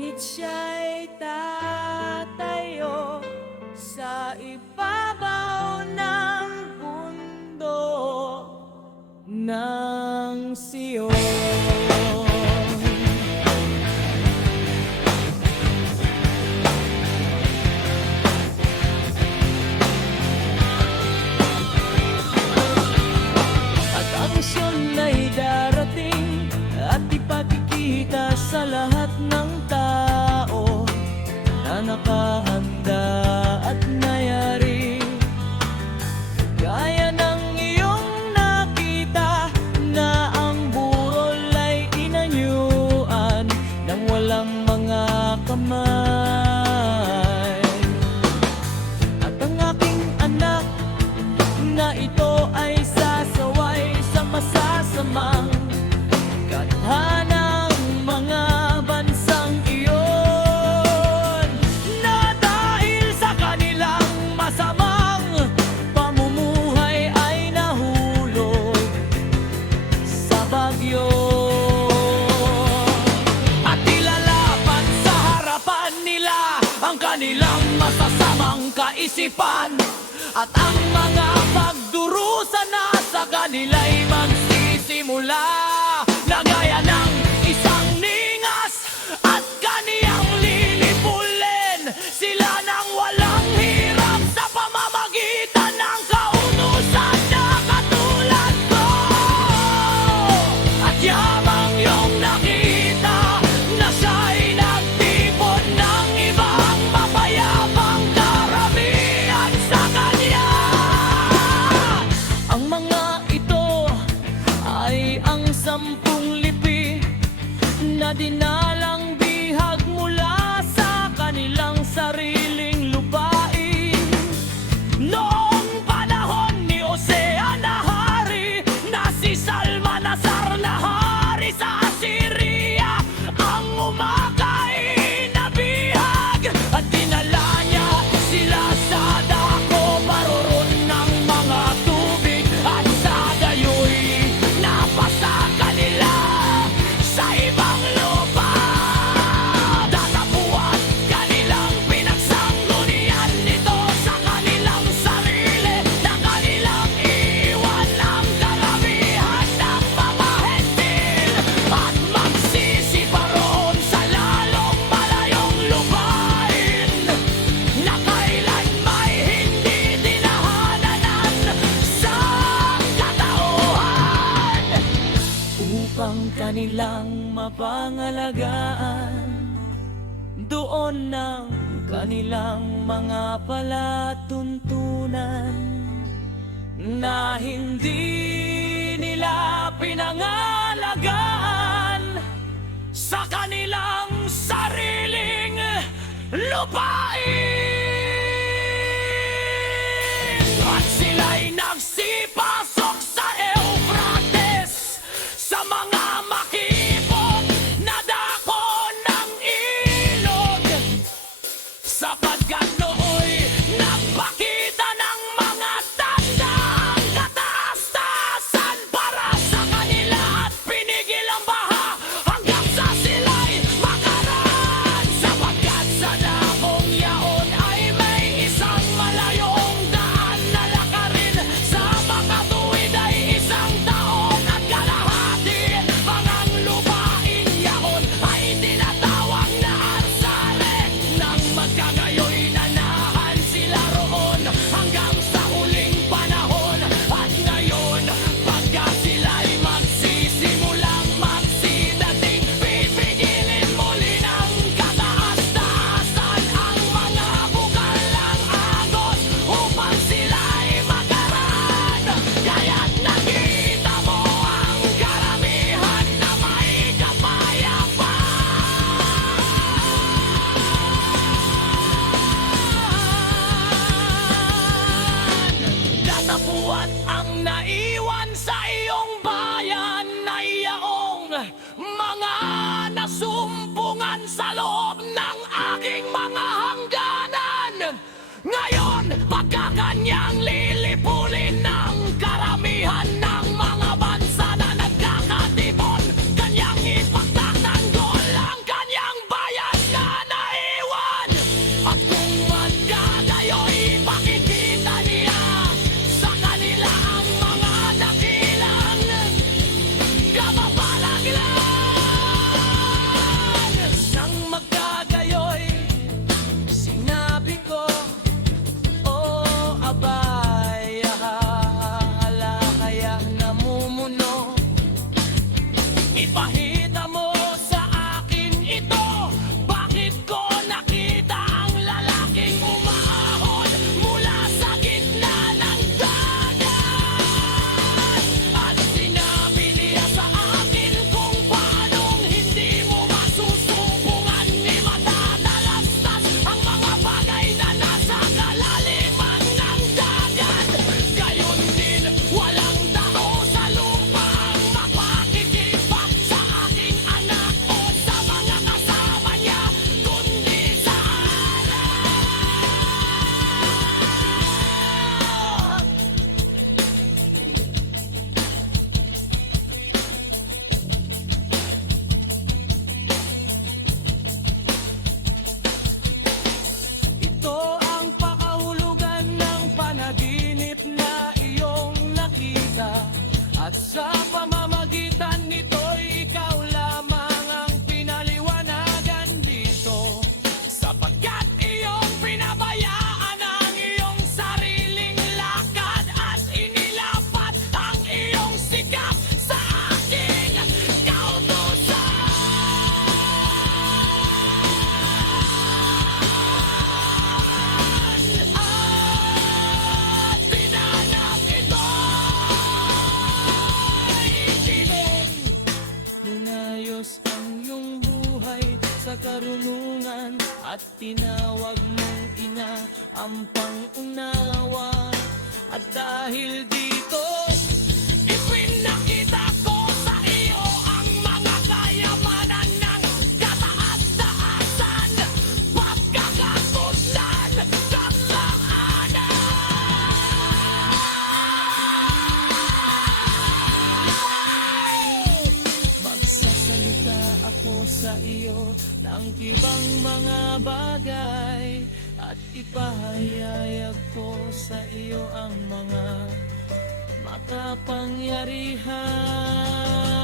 Ngunit siya'y tatayo sa ibabaw ng bundok ng Sion. At ang Sion ay darating at ipakikita sa lahat ng tao na nakahanda at nayari, gaya ng iyong nakita na ang burol ay inanyuan ng walang mga kamay. At ang aking anak na ito ay sasaway sa masasamang kadhanang mga bansang iyon, na dahil sa kanilang masamang pamumuhay ay nahulog sa bagyo. At ilalapat sa harapan nila ang kanilang masasamang kaisipan, at ang mga pagdurusa na sa kanila'y magsisimula na gaya ng isang ningas, at kaniyang lilipulin sila ng walang hirap sa pamamagitan ng kautusan na katulad ko. At yamang iyong nakita na siya'y nagtipon ng ibang mapayapang karamihan sa kanya. Ang mga ito ay ang 10 lipi na dinalang bihag mula sa kanilang sariling lupain noong panahon ni Hosea na hari, na si Salmanasar na hari sa Assyria ang umakay na bihag, at dinala niya sila sa dako paroon ng mga tubig, at sa gayoy napasa kanila sa ibang lupa. Datapuan kanilang pinagsanggunian nito sa kanilang sarili, na kanilang iwan ang karamihan ng pamahentil, at magsisiparoon sa lalong malayong lupain na kailan may hindi dinahananan sa katauhan, upang kanilang mapangalagaan doon ng kanilang mga palatuntunan na hindi nila pinangalagaan sa kanilang sariling lupain. At sila'y nagsipasok sa Euphrates, sa mga makipot na dako ng ilog, sapagkat nooy nagpakita ng mga tanda ang kataas-taasan para sa kanila, at pinigil ang karunungan at tinawag mong ina ang pangunawa. At dahil dito, ipinakita ko sa iyo ang mga kayamanan ng kataas-taasan, pagkakatunlan, kasalanan. Magsasalita ako sa iyo ng ibang mga bagay at ipahayayag ko sa iyo ang mga makapangyarihan.